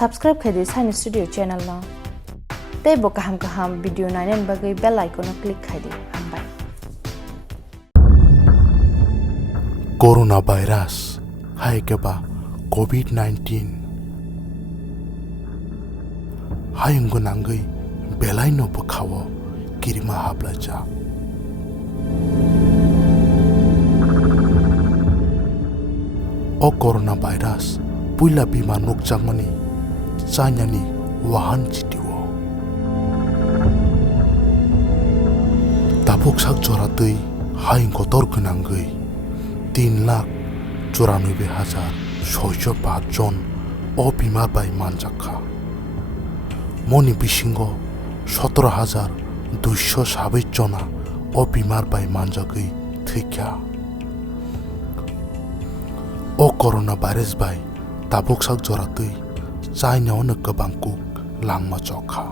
subscribe khadi Science Studio channel no tei bo kaham video nainen bagai bell icon click khadi hambai coronavirus hai keba covid-19 hayung gunangai belai no bukhawo kirima hablaja o coronavirus puila bima nukjangmani chanyani wahan chitiwo tabuk sak joratei hayung kotor gunangai 3,94,605 জন ও বিমার বাই মানজাখা মনি বিশিঙ্গ 17,226 জনা ও বিমার বাই মানজাগৈ থৈখ্যা ও corona virus by তাবুক সাক জরাতৈ চাইনাयावनो गोबां कुक लांमा जखा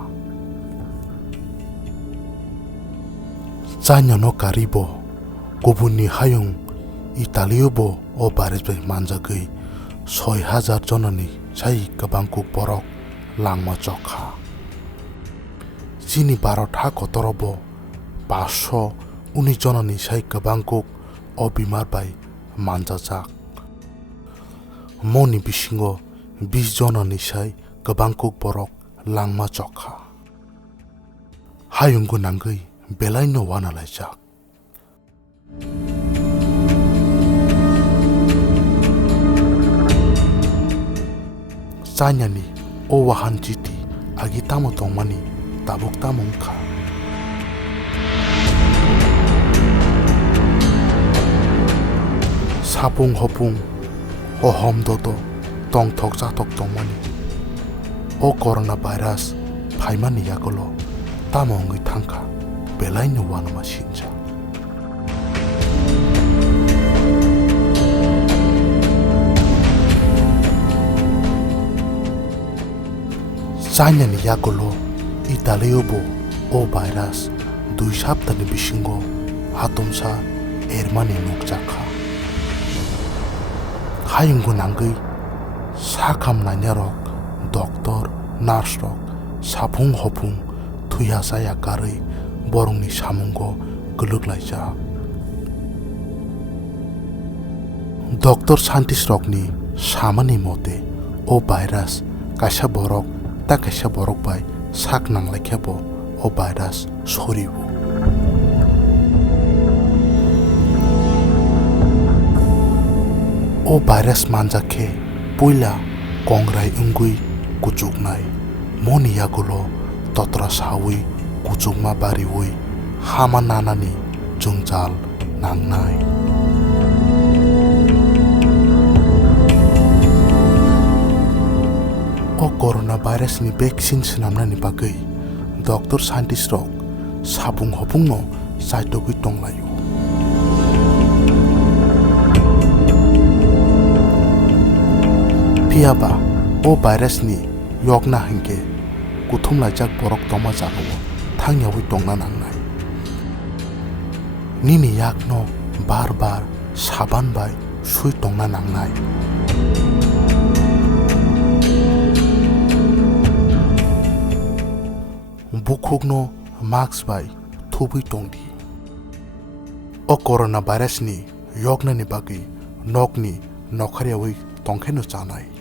चाइनानो कारिबो गुबुननि हायुं इटालियावबो ओ भाइरास बाय मानजागै 6,000 जननि साइ गोबां कुक बरक लांमा जखा चीनी भारत हा कतरबो 519 जननि साइ गोबां कुक ओ बिमार बाय मानजाजाक मनि बिसिङो 20 जननि साइ गोबां कुक बरक लांमा जखा हायुं गुनांगै बेलायनो वानालायजाक Chanyani o wahan jiti agi tamo tongmani tabuk tamongkha sapung hopung o homdodo tong thok jatok tongmani o coronavirus phaimani yakolo tamongui thangkha belaino wanama sinja Chanyani yakolo Italiyaवबो o virus 2 sabtani bisingo hatomsa ermani nukjakha hayung gunangai sakam nanyarok doktor nurse rok sapung hopung thuya saya karei borongni samungo guluklaijak doktor scientist rokni samani mote o virus kaisa borok ta kaisa borok bai sak nanglaikebo o virus soribo o virus manjakhe puila kongrai ungui kuchuknai moni yagulo totra sawi kuchukma bariwi hama nanani jungjal nangnai o coronavirus ni vaccine sinamnani bagai doctor scientist rok sabung hopungno saitogui tonglayo piaba o virus ni yokna hingke kuthumlaijak borok toma jagao thangyawi tongna nangnai nini yakno bar saban bai sui tongna nangnai bukhukno mask bai thubui tongdi o coronavirus ni yokna ni bagi nokni nokhariawi tongkheno chanai